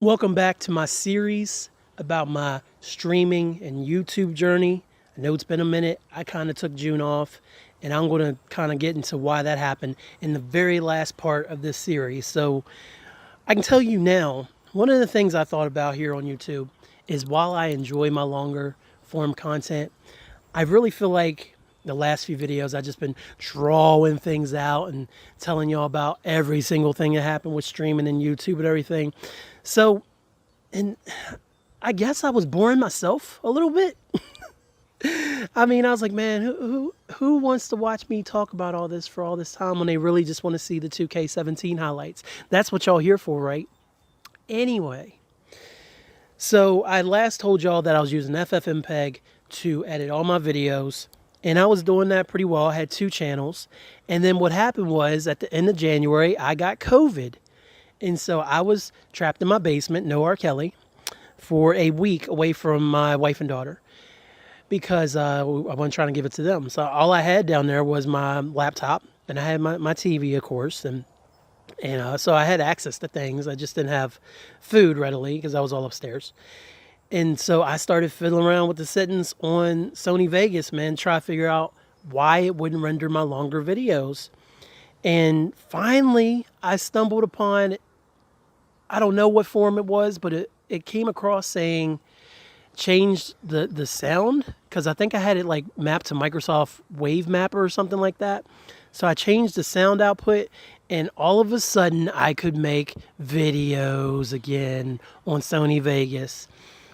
Welcome back to my series about my streaming and YouTube journey. I know it's been a minute. I kind of took June off, and I'm going to kind of get into why that happened in the very last part of this series. So I can tell you now, one of the things I thought about here on YouTube is while I enjoy my longer form content, I really feel like the last few videos I've just been drawing things out and telling y'all about every single thing that happened with streaming and YouTube and everything. So, and I guess I was boring myself a little bit. I mean, I was like, man, who wants to watch me talk about all this for all this time when they really just want to see the 2K17 highlights? That's what y'all here for, right? Anyway, so I last told y'all that I was using HYPHEN to edit all my videos, and I was doing that pretty well. I had 2 channels, and then what happened was at the end of January, I got COVID. And so I was trapped in my basement, no R. Kelly, for a week away from my wife and daughter because I wasn't trying to give it to them. So all I had down there was my laptop, and I had my TV, of course, and so I had access to things. I just didn't have food readily because I was all upstairs. And so I started fiddling around with the settings on Sony Vegas, man, try to figure out why it wouldn't render my longer videos. And finally, I stumbled upon, I don't know what form it was, but it came across saying change the sound, because I think I had it like mapped to Microsoft Wave Mapper or something like that. So I changed the sound output, and all of a sudden I could make videos again on Sony Vegas.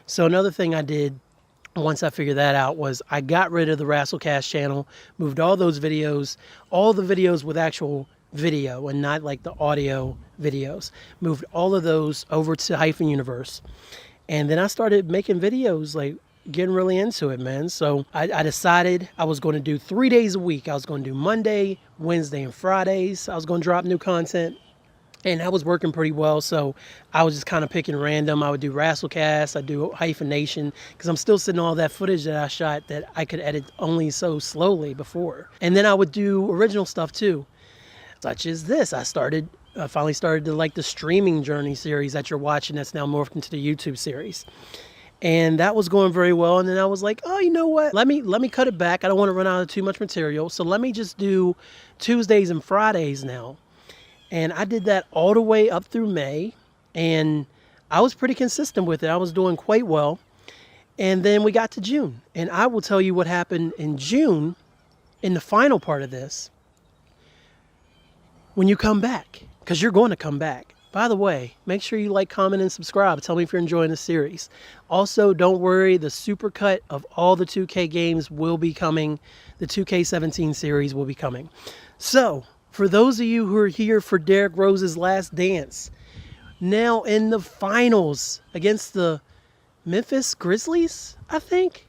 So another thing I did once I figured that out was I got rid of the Rasslecast channel, moved all those videos, all the videos with actual video and not like the audio videos, moved all of those over to HYPHEN Universe. And then I started making videos, like getting really into it, man. So I decided I was going to do 3 days a week. I was going to do Monday, Wednesday, and Fridays. I was going to drop new content. And that was working pretty well, so I was just kind of picking random. I would do Rasslecast, I'd do HYPHEN Nation, because I'm still sitting all that footage that I shot that I could edit only so slowly before. And then I would do original stuff too, such as this. I finally started to like the streaming journey series that you're watching that's now morphed into the YouTube series. And that was going very well, and then I was like, oh, you know what? Let me cut it back. I don't want to run out of too much material, so let me just do Tuesdays and Fridays now. And I did that all the way up through May, and I was pretty consistent with it. I was doing quite well. And then we got to June, and I will tell you what happened in June in the final part of this when you come back, because you're going to come back. By the way, make sure you like, comment, and subscribe. Tell me if you're enjoying the series. Also, don't worry, the supercut of all the 2K games will be coming. The 2K17 series will be coming. So, for those of you who are here for Derrick Rose's Last Dance, now in the finals against the Memphis Grizzlies, I think.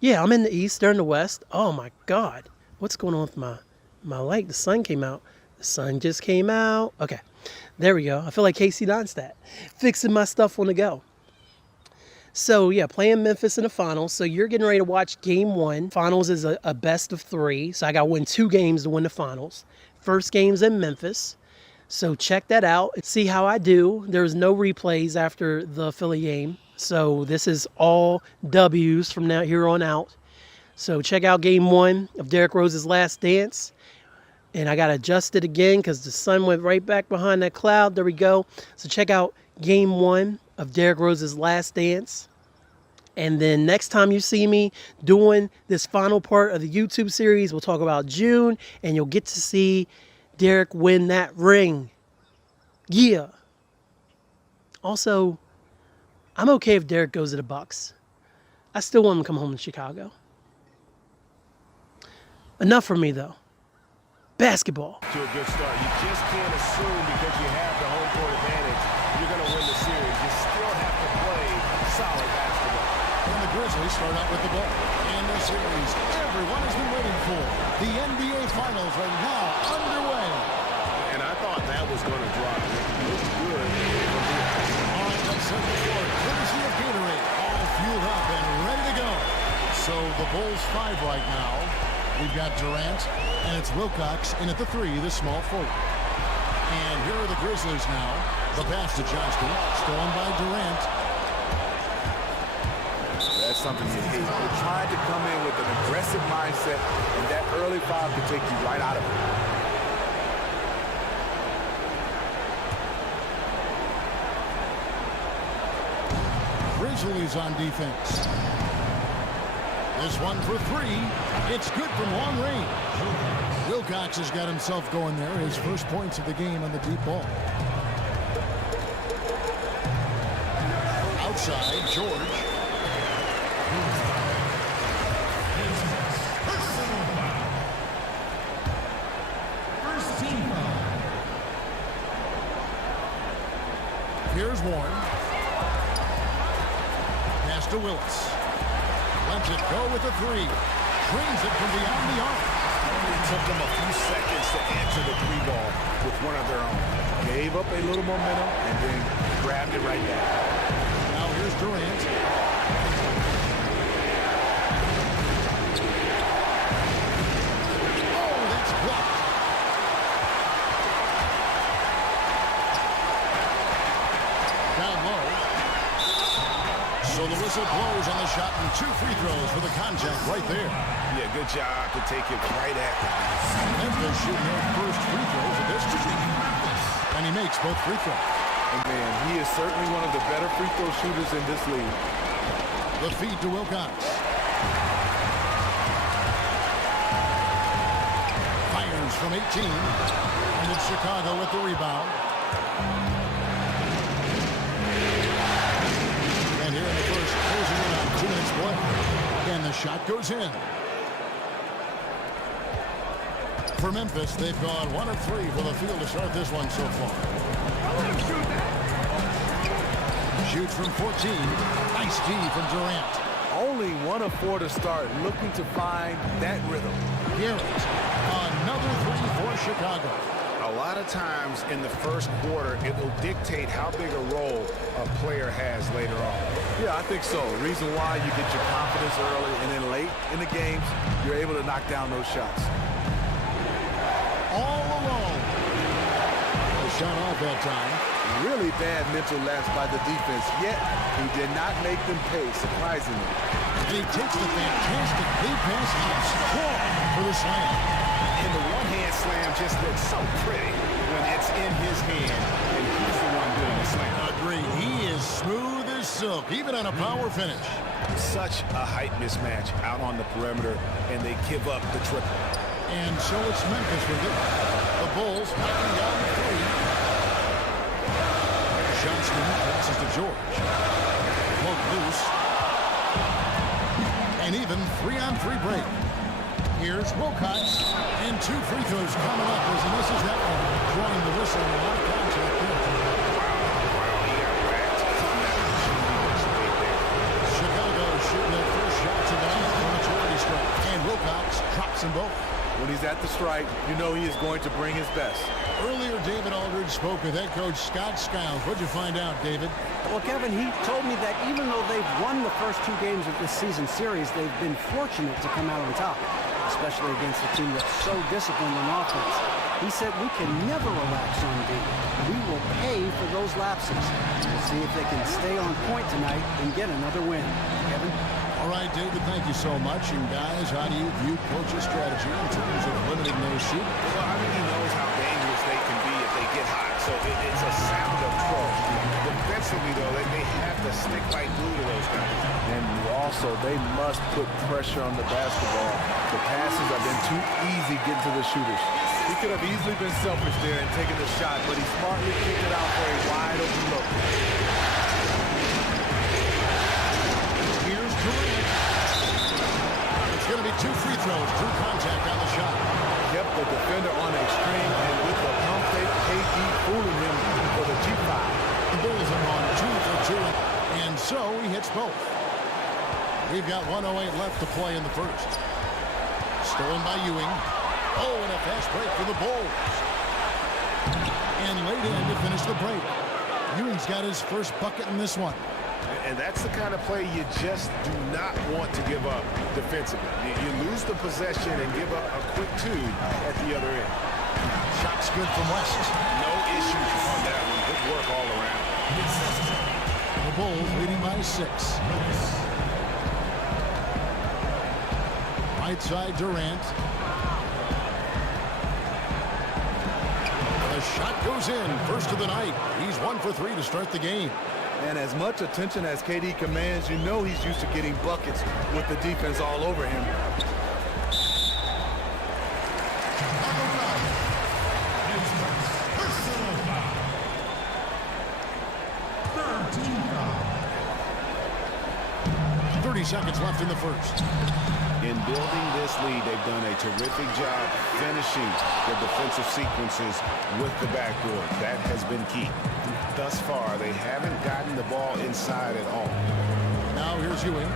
Yeah, I'm in the East, they're in the West. Oh my God, what's going on with my light? The sun came out. The sun just came out. Okay, there we go. I feel like Casey Neistat, fixing my stuff on the go. So yeah, playing Memphis in the finals. So you're getting ready to watch game 1. Finals is a best of 3. So I got to win 2 games to win the finals. First game's in Memphis. So check that out and see how I do. There's no replays after the Philly game. So this is all W's from here on out. So check out game 1 of Derrick Rose's Last Dance. And I got to adjust it again because the sun went right back behind that cloud. There we go. So check out game 1 of Derrick Rose's Last Dance. And then next time you see me doing this final part of the YouTube series, we'll talk about June, and you'll get to see Derrick win that ring. Yeah. Also, I'm okay if Derrick goes to the Bucks. I still want him to come home to Chicago. Enough for me, though. Basketball. To a good start. You just can't assume because you have the home court advantage you're going to win the series. You still have to play solid basketball. And the Grizzlies start out with the ball. In the series everyone has been waiting for. The NBA Finals are now underway. And I thought that was going to drop. It looked good. All right, let's set the floor. Courtesy of Gatorade. All fueled up and ready to go. So the Bulls 5 right now. We've got Durant, and it's Wilcox in at the 3, the small forward. And here are the Grizzlies now. The pass to Johnston, stolen by Durant. That's something you hate. You're trying to come in with an aggressive mindset, and that early foul can take you right out of it. Grizzlies on defense. This one for three. It's good from long range. Wilcox has got himself going there. His first points of the game on the deep ball. Outside, George. First team foul. Here's Warren. Pass to Willis. Lets it go with a three. Trains it from beyond the arc. Only took them a few seconds to answer the three ball with one of their own. Gave up a little momentum and then grabbed it right back. Now here's Durant. Oh, that's blocked. Down low. So the whistle blows on the shot and 2 free throws for the contact right there. Yeah, good job to take it right at them. Memphis shooting their first free throws of this season. And he makes both free throws. And man, he is certainly one of the better free throw shooters in this league. The feed to Wilcox. Fires from 18. And it's Chicago with the rebound. And here in the first, closing in on 2 minutes play. And the shot goes in. For Memphis, they've gone 1 of 3 for the field to start this one so far. Shoots from 14. Nice D from Durant. Only 1 of 4 to start, looking to find that rhythm. Garrett, another 3 for Chicago. A lot of times in the first quarter, it will dictate how big a role a player has later on. Yeah, I think so. Reason why you get your confidence early, and then late in the games, you're able to knock down those shots. All alone. A shot off that time. Really bad mental lapse by the defense, yet he did not make them pay, surprisingly. And he takes the fantastic lead pass and strong for the slam. And the one-hand slam just looks so pretty when it's in his hand, and he's the one doing the slam. Agreed. He is smooth as silk, even on a power finish. Such a height mismatch out on the perimeter, and they give up the triple. And so it's Memphis with it. The Bulls knocking down the 3. Johnston passes to George. Float loose. And even 3-on-3 break. Here's Wilcox. And 2 free throws coming up as he misses that one. Drawing the whistle. A lot of contact there. Chicago shooting their first shots of the night on a charity strike. And Wilcox drops them both. When he's at the strike, you know he is going to bring his best. Earlier, David Aldridge spoke with head coach Scott Skiles. What'd you find out, David? Well, Kevin, he told me that even though they've won the first 2 games of this season series, they've been fortunate to come out on top, especially against a team that's so disciplined on offense. He said, we can never relax on D. We will pay for those lapses. We'll see if they can stay on point tonight and get another win. Kevin? All right, David, thank you so much. And guys, how do you view coach's strategy in terms of limiting those shooters? Well, I mean, he knows how dangerous they can be if they get hot. So it's a sound approach. Defensively, though, they have to stick like glue to those guys. And also, they must put pressure on the basketball. The passes have been too easy getting to the shooters. He could have easily been selfish there and taken the shot, but he smartly kicked it out for a wide open look. Here's Derrick. It's going to be 2 free throws. True contact on the shot. Kept the defender on a string, and with the pump fake, KD fooling him for the G5. The Bulls are on 2 for 2. And so he hits both. We've got 1:08 left to play in the first. Stolen by Ewing. Oh, and a fast break for the Bulls. And laid in to finish the break. Ewing's got his first bucket in this one. And that's the kind of play you just do not want to give up defensively. You lose the possession and give up a quick 2 at the other end. Shot's good from West. No issues on that one. Good work all around. The Bulls leading by 6. Right side, Durant. The shot goes in. First of the night. He's 1 for 3 to start the game. And as much attention as KD commands, you know he's used to getting buckets with the defense all over him. Personal foul. Third team foul. 30 seconds left in the first. In building this lead, they've done a terrific job finishing the defensive sequences with the backboard. That has been key. Thus far, they haven't gotten the ball inside at all. Now here's Ewing.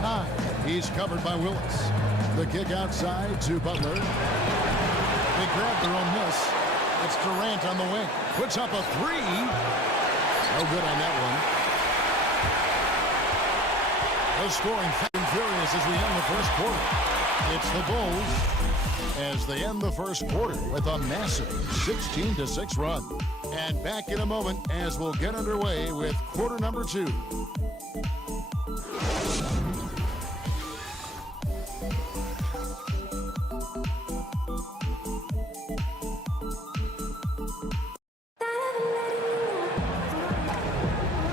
Time. He's covered by Willis. The kick outside to Butler. They grab their own miss. It's Durant on the wing. Puts up a 3. No good on that one. The scoring fast and furious as we end the first quarter. It's the Bulls as they end the first quarter with a massive 16-6 run. And back in a moment as we'll get underway with quarter number 2.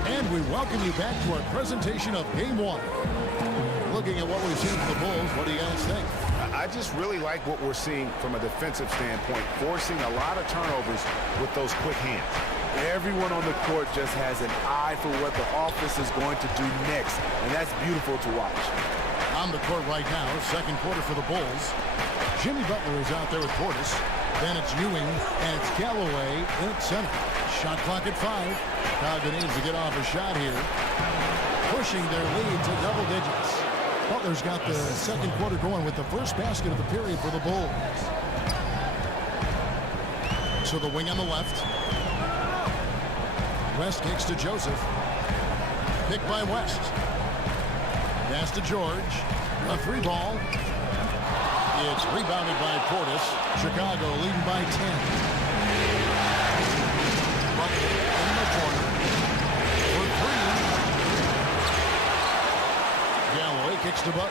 And we welcome you back to our presentation of Game 1. Looking at what we've seen from the Bulls, what do you guys think? I just really like what we're seeing from a defensive standpoint, forcing a lot of turnovers with those quick hands. Everyone on the court just has an eye for what the offense is going to do next, and that's beautiful to watch. On the court right now, second quarter for the Bulls. Jimmy Butler is out there with Portis. Then it's Ewing, and it's Galloway in at center. Shot clock at 5. Chicago needs to get off a shot here. Pushing their lead to double digits. Butler's got the second quarter going with the first basket of the period for the Bulls. So the wing on the left. West kicks to Joseph. Picked by West. Pass to George. A 3 ball. It's rebounded by Portis. Chicago leading by 10. Butler in the corner. For 3. Galloway kicks to Butler.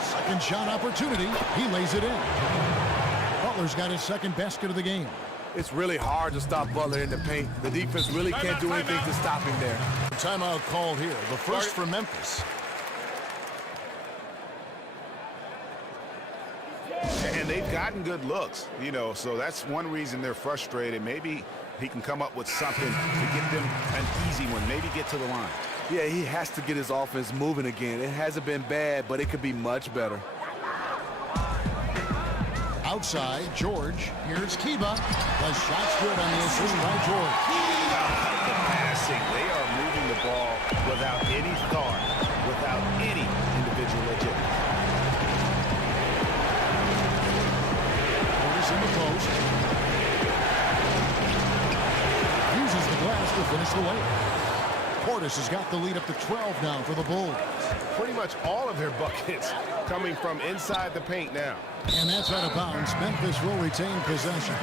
Second shot opportunity. He lays it in. Butler's got his second basket of the game. It's really hard to stop Butler in the paint. The defense really can't do anything to stop him there. Timeout called here. The first for Memphis. And they've gotten good looks, you know, so that's one reason they're frustrated. Maybe he can come up with something to get them an easy one, maybe get to the line. Yeah, he has to get his offense moving again. It hasn't been bad, but it could be much better. Outside, George. Here's Kiba. The shot's good on the assist by George. The passing, they are moving the ball without any thought, without any individual agility. Portis in the post. Uses the glass to finish the layup. Portis has got the lead up to 12 now for the Bulls. Pretty much all of their buckets coming from inside the paint now. And that's out of bounds. Memphis will retain possession.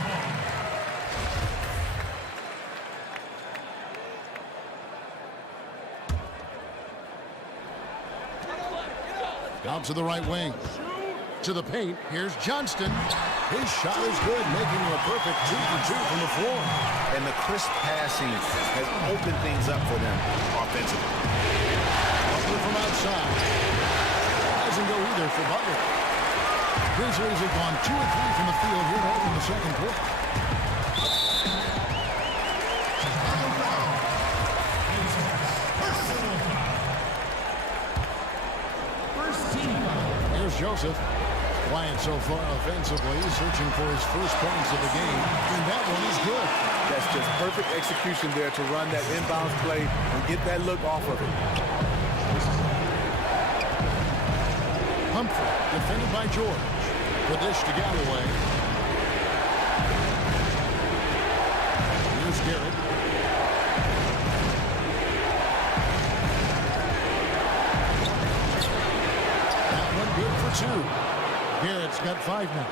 Out to the right wing. To the paint. Here's Johnston. His shot is good, making a perfect 2 for 2 from the floor. And the crisp passing has opened things up for them offensively. Butler from outside. Doesn't go either for Butler. Grizzlies have gone 2 of 3 from the field here to open the second quarter. Personal foul. First team foul. Here's Joseph. Quiet so far offensively, searching for his first points of the game. And that one is good. That's just perfect execution there to run that inbounds play and get that look off of it. Humphrey, defended by George. The dish to Galloway. Here's Derrick. Garrett's got 5 now.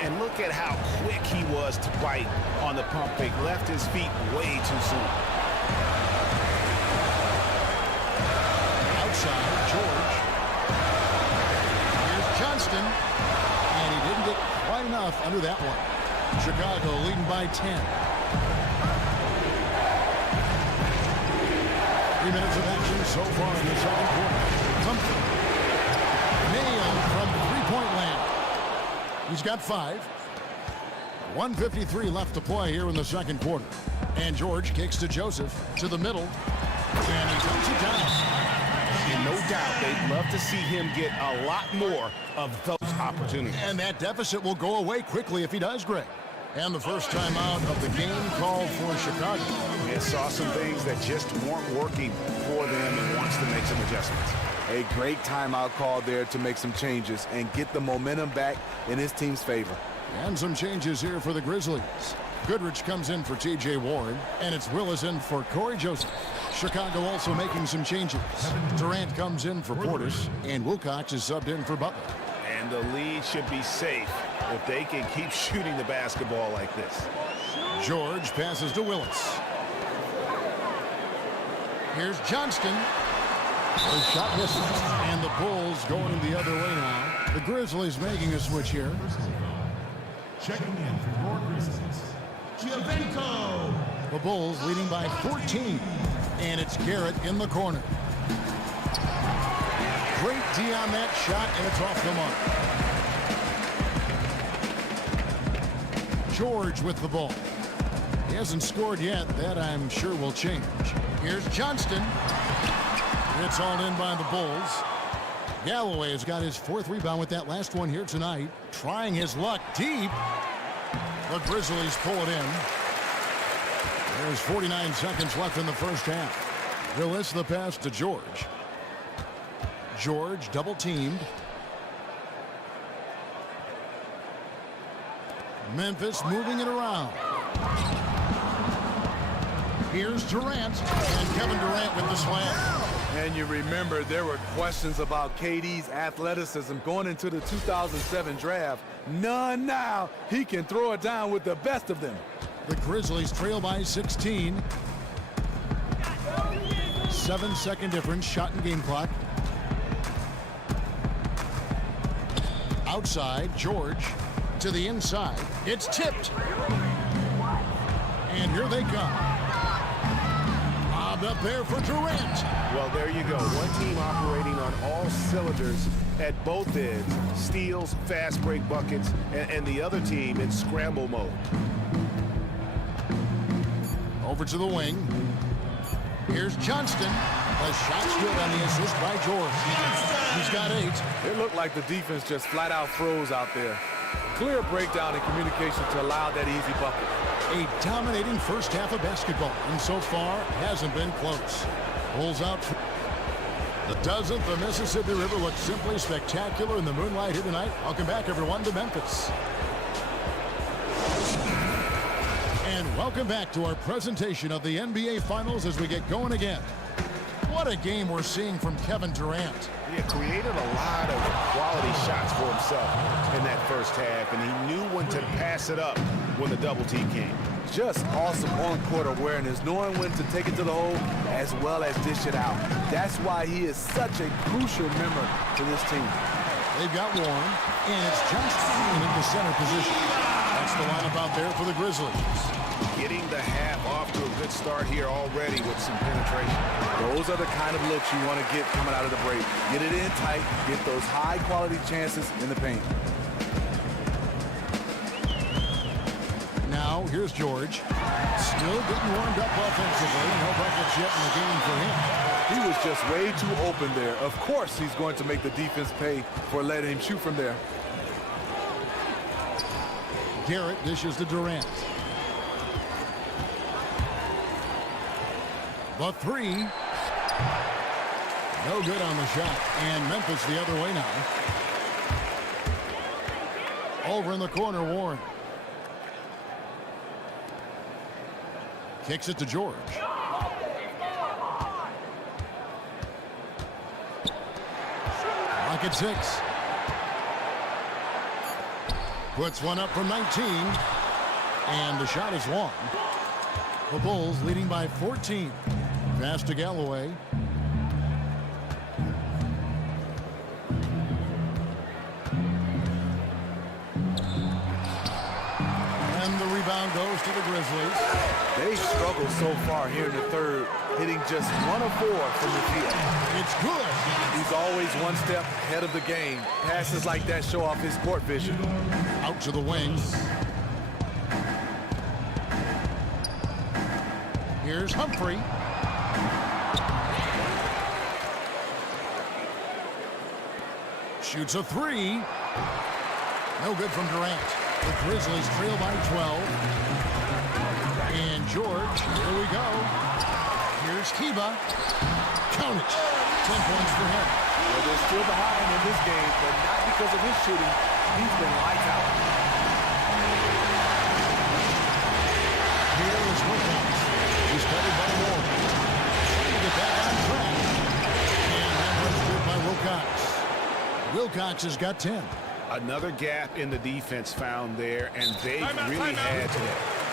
And look at how quick he was to bite on the pump fake. Left his feet way too soon. Outside, George. Here's Johnston. And he didn't get quite enough under that one. Chicago leading by 10. 3 minutes of action so far in the second quarter. Humphrey. Nailed from three-point land. He's got 5. 1:53 left to play here in the second quarter. And George kicks to Joseph to the middle. And he comes it down. And no doubt they'd love to see him get a lot more of those opportunities. And that deficit will go away quickly if he does, Greg. And the first time out of the game called for Chicago. And saw some things that just weren't working for them and wants to make some adjustments. A great timeout call there to make some changes and get the momentum back in his team's favor. And some changes here for the Grizzlies. Goodrich comes in for T.J. Warren, and it's Willis in for Corey Joseph. Chicago also making some changes. Durant comes in for Portis, and Wilcox is subbed in for Butler. And the lead should be safe if they can keep shooting the basketball like this. George passes to Willis. Here's Johnston. The shot misses, and the Bulls going the other way now. The Grizzlies making a switch here. Checking in for your Grizzlies, HYPHEN. The Bulls leading by 14, and it's Garrett in the corner. Great D on that shot, and it's off the mark. George with the ball. He hasn't scored yet. That, I'm sure, will change. Here's Johnston. It's all in by the Bulls. Galloway has got his 4th rebound with that last one here tonight. Trying his luck deep. The Grizzlies pull it in. There's 49 seconds left in the first half. Willis the pass to George. George double teamed. Memphis moving it around. Here's Durant, and Kevin Durant with the slam. And you remember there were questions about KD's athleticism going into the 2007 draft. None now. He can throw it down with the best of them. The Grizzlies trail by 16. 7-second difference, shot and game clock. Outside, George to the inside. It's tipped. And here they come. Lobbed up there for Durant. Well, there you go. One team operating on all cylinders at both ends. Steals, fast break buckets, and the other team in scramble mode. Over to the wing. Here's Johnston. The shot's good on the assist by George. He's got 8. It looked like the defense just flat out froze out there. Clear breakdown in communication to allow that easy bucket. A dominating first half of basketball, and so far hasn't been close. Pulls out. The doesn't. The Mississippi River looks simply spectacular in the moonlight here tonight. Welcome back, everyone, to Memphis. And welcome back to our presentation of the NBA Finals as we get going again. What a game we're seeing from Kevin Durant. He created a lot of quality shots for himself in that first half, and he knew when to pass it up when the double team came. Just awesome on-court awareness, knowing when to take it to the hole as well as dish it out. That's why he is such a crucial member to this team. They've got Warren, and it's Johnston in the center position. That's the lineup out there for the Grizzlies. Getting the half off to a good start here already with some penetration. Those are the kind of looks you want to get coming out of the break. Get it in tight, get those high-quality chances in the paint. Now, here's George. Still getting warmed up offensively. No buckets yet in the game for him. He was just way too open there. Of course he's going to make the defense pay for letting him shoot from there. Garrett dishes to Durant. The 3. No good on the shot. And Memphis the other way now. Over in the corner, Warren. Kicks it to George. Lock at 6. Puts one up from 19. And the shot is long. The Bulls leading by 14. Pass to Galloway. And the rebound goes to the Grizzlies. They struggled so far here in the third, hitting just 1 of 4 from the field. It's good. He's always one step ahead of the game. Passes like that show off his court vision. Out to the wing. Here's Humphrey. Shoots a 3. No good from Durant. The Grizzlies trail by 12. And George, here we go. Here's Kiba. Count it. 10 points for him. Well, they're still behind in this game, but not because of his shooting. He's been lights out. Here is Wilcox. He's covered by Moore. Trying to get back on track. And that was good by Wilcox. Wilcox has got 10. Another gap in the defense found there, and they really had to.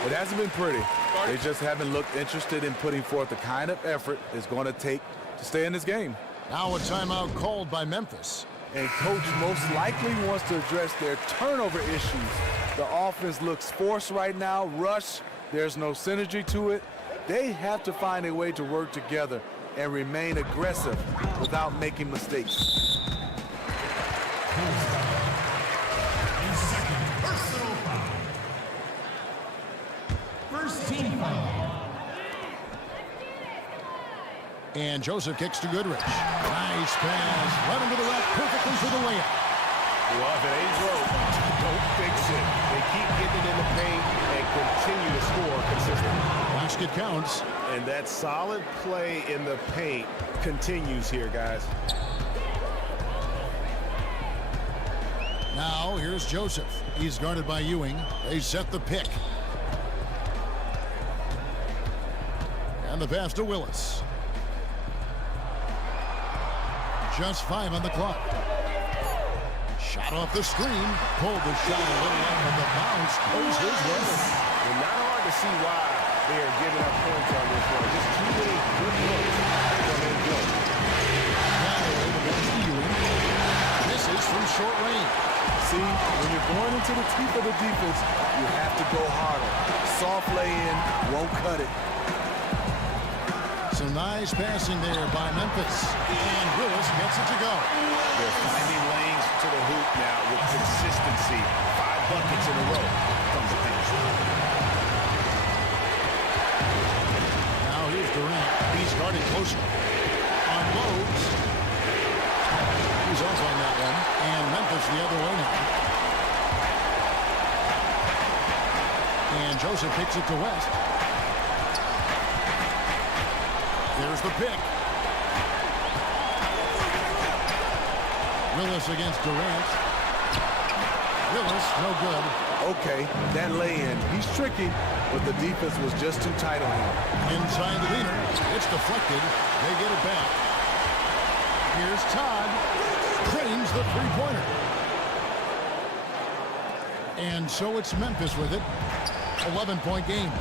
It hasn't been pretty. They just haven't looked interested in putting forth the kind of effort it's going to take to stay in this game. Now a timeout called by Memphis. And coach most likely wants to address their turnover issues. The offense looks forced right now, rush. There's no synergy to it. They have to find a way to work together and remain aggressive without making mistakes. Personal foul. First team foul. And Joseph kicks to Goodrich. Nice pass. Right into the rack perfectly for the layup. Well, if it ain't broke, don't fix it. They keep getting it in the paint and continue to score consistently. Basket counts. And that solid play in the paint continues here, guys. Now here's Joseph. He's guarded by Ewing. They set the pick. And the pass to Willis. Just 5 on the clock. Shot off the screen. Pulled the shot a little out of the bounce. Goes his way. And not hard to see why they are giving up points on this one. Just too many good looks from him. Now the pass to Ewing. Misses from short range. See, when you're going into the teeth of the defense, you have to go harder. Soft lay-in won't cut it. Some nice passing there by Memphis. And Willis gets it to go. They're finding lanes to the hoop now with consistency. 5 buckets in a row from the bench. Now here's Durant. He's guarded closer. On Lowe's. He's off on that one. And Memphis the other way now. And Joseph kicks it to West. There's the pick. Willis against Durant. Willis, no good. Okay, that lay-in, he's tricky, but the defense was just too tight on him. Inside the leaner. It's deflected. They get it back. Here's Todd. Claims the three-pointer. And so it's Memphis with it. 11-point game.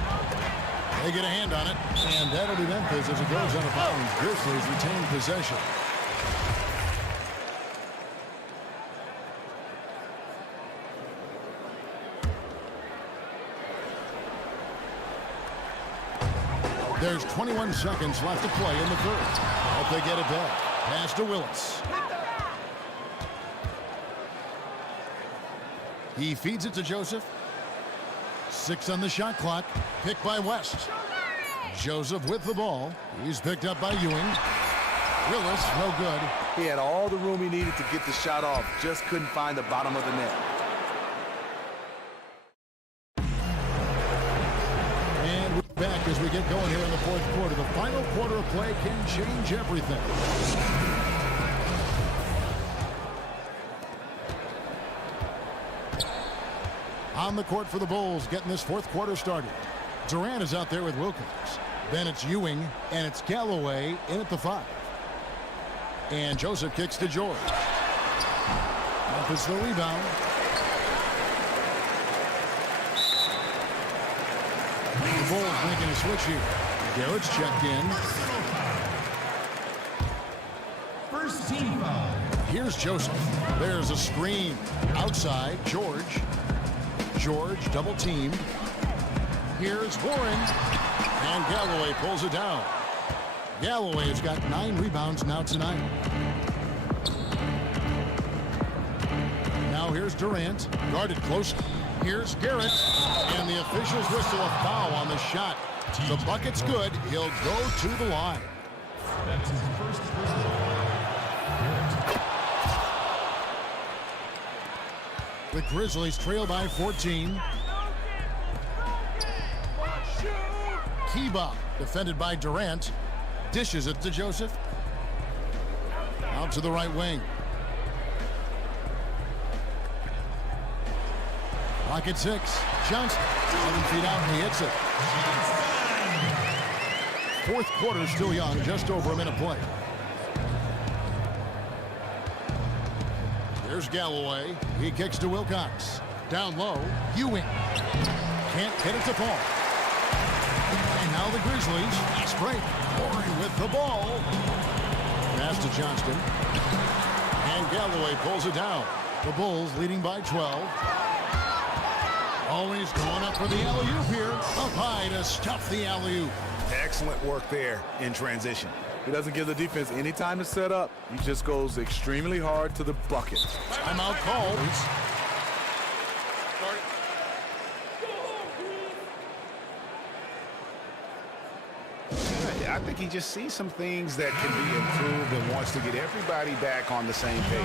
They get a hand on it, and that'll be Memphis as it goes out of bounds. Grizzlies retain possession. There's 21 seconds left to play in the third. Hope they get it back. Pass to Willis. He feeds it to Joseph. 6 on the shot clock. Picked by West. Joseph with the ball. He's picked up by Ewing. Willis, no good. He had all the room he needed to get the shot off, just couldn't find the bottom of the net. And we're back as we get going here in the fourth quarter. The final quarter of play can change everything. On the court for the Bulls, getting this fourth quarter started. Durant is out there with Wilcox. Then it's Ewing, and it's Galloway in at the 5. And Joseph kicks to George. Memphis the rebound. The Bulls making a switch here. Garrett's checked in. First team foul. Here's Joseph. There's a screen. Outside, George. George double teamed. Here's Warren. And Galloway pulls it down. Galloway has got 9 rebounds now tonight. Now here's Durant. Guarded closely. Here's Garrett. And the officials whistle a foul on the shot. The bucket's good. He'll go to the line. That's his first personal. The Grizzlies trail by 14. Kiba, defended by Durant. Dishes it to Joseph. Out to the right wing. Rocket 6. Johnson, 7 feet out, and he hits it. Fourth quarter still young, just over a minute play. There's Galloway. He kicks to Wilcox. Down low, Ewing. Can't get it to fall. And now the Grizzlies. Fast break. Pouring with the ball. Pass to Johnston. And Galloway pulls it down. The Bulls leading by 12. Always going up for the alley-oop here. Up high to stuff the alley-oop. Excellent work there in transition. He doesn't give the defense any time to set up. He just goes extremely hard to the bucket. Timeout called. I think he just sees some things that can be improved and wants to get everybody back on the same page.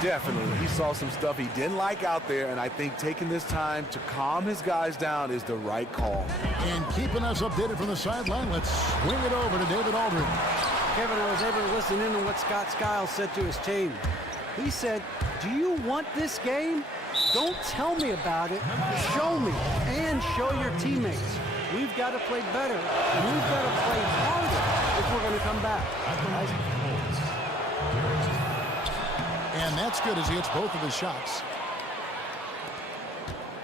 Definitely. He saw some stuff he didn't like out there, and I think taking this time to calm his guys down is the right call. And keeping us updated from the sideline, let's swing it over to David Aldridge. Kevin, I was able to listen in on what Scott Skiles said to his team. He said, "Do you want this game? Don't tell me about it. Show me and show your teammates. We've got to play better. We've got to play harder if we're going to come back." And that's good as he hits both of his shots.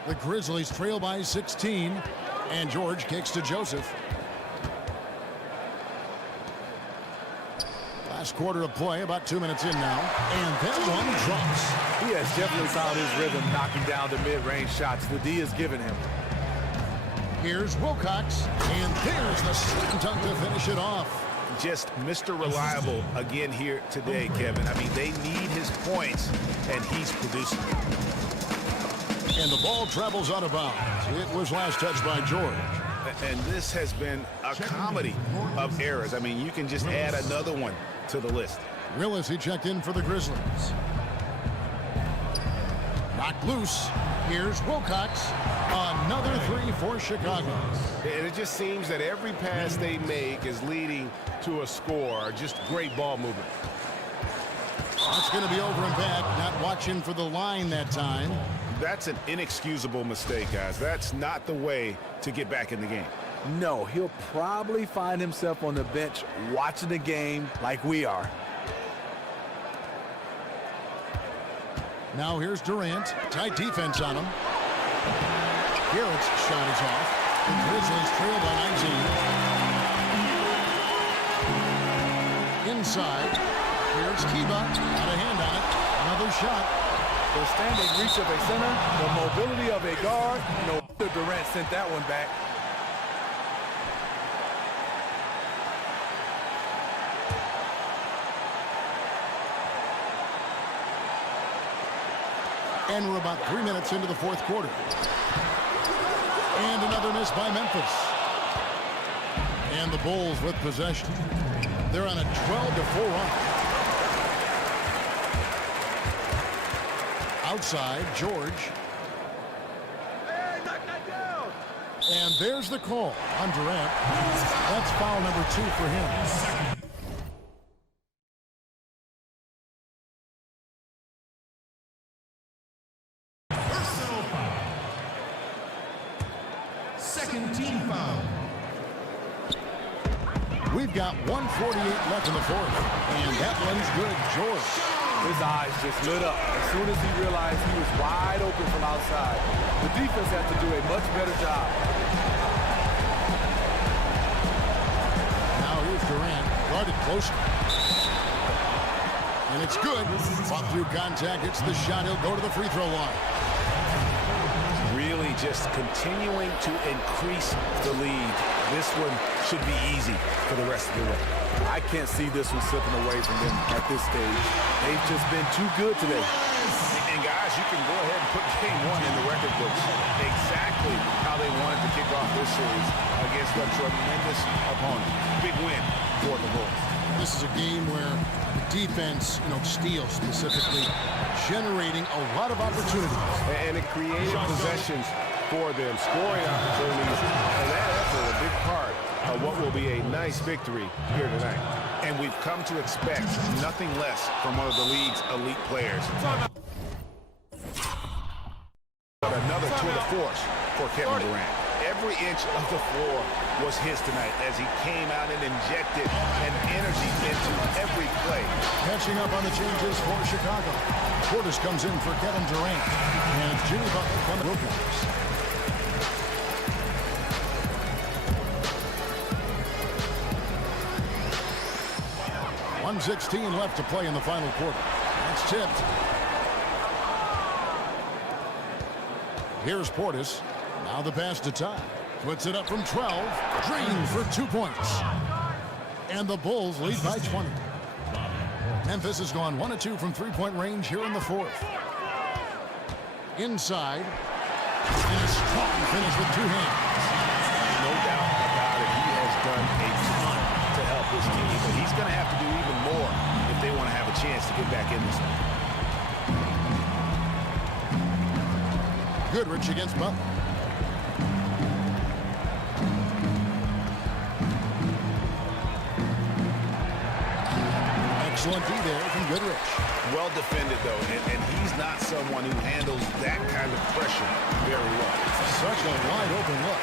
The Grizzlies trail by 16. And George kicks to Joseph. Last quarter of play, about 2 minutes in now. And that one drops. He has definitely found his rhythm knocking down the mid-range shots the D has given him. Here's Wilcox. And there's the slam dunk to finish it off. Just Mr. Reliable again here today, Kevin. I mean, they need his points, and he's producing. And the ball travels out of bounds. It was last touched by George. And this has been a comedy of errors. I mean, you can just add another one to the list. Willis, he checked in for the Grizzlies. Knocked loose. Here's Wilcox. Another 3 for Chicago. And it just seems that every pass they make is leading to a score. Just great ball movement. That's going to be over and back. Not watching for the line that time. That's an inexcusable mistake, guys. That's not the way to get back in the game. No, he'll probably find himself on the bench watching the game like we are. Now here's Durant. Tight defense on him. Garrett's shot is off. The Grizzlies trail by 19. Inside. Here's Kiba. Got a hand on it. Another shot. The standing reach of a center, the mobility of a guard. No wonder Durant sent that one back. And we're about 3 minutes into the fourth quarter. And another miss by Memphis. And the Bulls with possession. They're on a 12-4 run. Outside, George. And there's the call on Durant. That's foul number 2 for him. Personal foul. Second team foul. We've got 1:48 left in the fourth. And that one's good, George. His eyes just lit up as soon as he realized he was wide open from outside. The defense has to do a much better job. Durant guarded closer. And it's good. Fought through contact. It's the shot. He'll go to the free throw line. Really just continuing to increase the lead. This one should be easy for the rest of the way. I can't see this one slipping away from them at this stage. They've just been too good today. And guys, you can go ahead and put game one in the record books. Exactly how they wanted to kick off this series against a tremendous opponent. Big win for the Bulls. This is a game where the defense, steals specifically, generating a lot of opportunities. And it created possessions for them, scoring opportunities, and that effort a big part of what will be a nice victory here tonight. And we've come to expect nothing less from one of the league's elite players. But another tour de force for Kevin Durant. Every inch of the floor was his tonight as he came out and injected an energy into every play. Catching up on the changes for Chicago. Portis comes in for Kevin Durant. And Jimmy Butler from the Brooklyners. .116 left to play in the final quarter. That's tipped. Here's Portis. Now the pass to Ty. Puts it up from 12. Drained for 2 points. And the Bulls lead by 20. Memphis has gone 1 of 2 from three-point range here in the fourth. Inside. And a strong finish with two hands. No doubt about it. He has done a ton to help his team, but he's going to have to do even more if they want to have a chance to get back in this one. Goodrich against Butler. Excellent D there from Goodrich. Well defended, though, and he's not someone who handles that kind of pressure very well. Such a wide open look.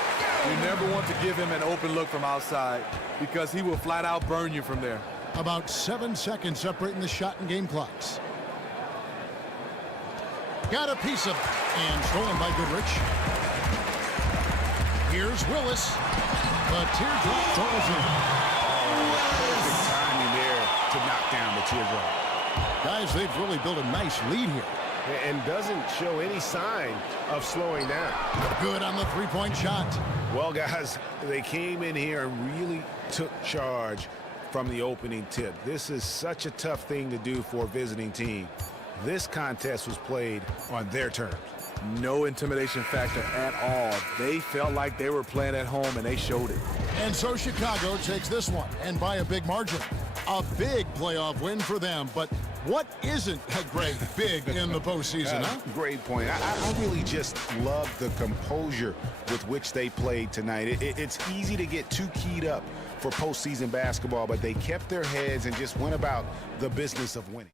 You never want to give him an open look from outside because he will flat out burn you from there. About 7 seconds separating the shot and game clocks. Got a piece of it. And stolen by Goodrich. Here's Willis. The teardrop falls in. Perfect timing there to knock down the teardrop. Guys, they've really built a nice lead here. And doesn't show any sign of slowing down. Good on the three-point shot. Well, guys, they came in here and really took charge from the opening tip. This is such a tough thing to do for a visiting team. This contest was played on their terms. No intimidation factor at all. They felt like they were playing at home, and they showed it. And so Chicago takes this one, and by a big margin. A big playoff win for them. But what isn't a great big in the postseason, huh? Great point. I really just love the composure with which they played tonight. It's easy to get too keyed up for postseason basketball, but they kept their heads and just went about the business of winning.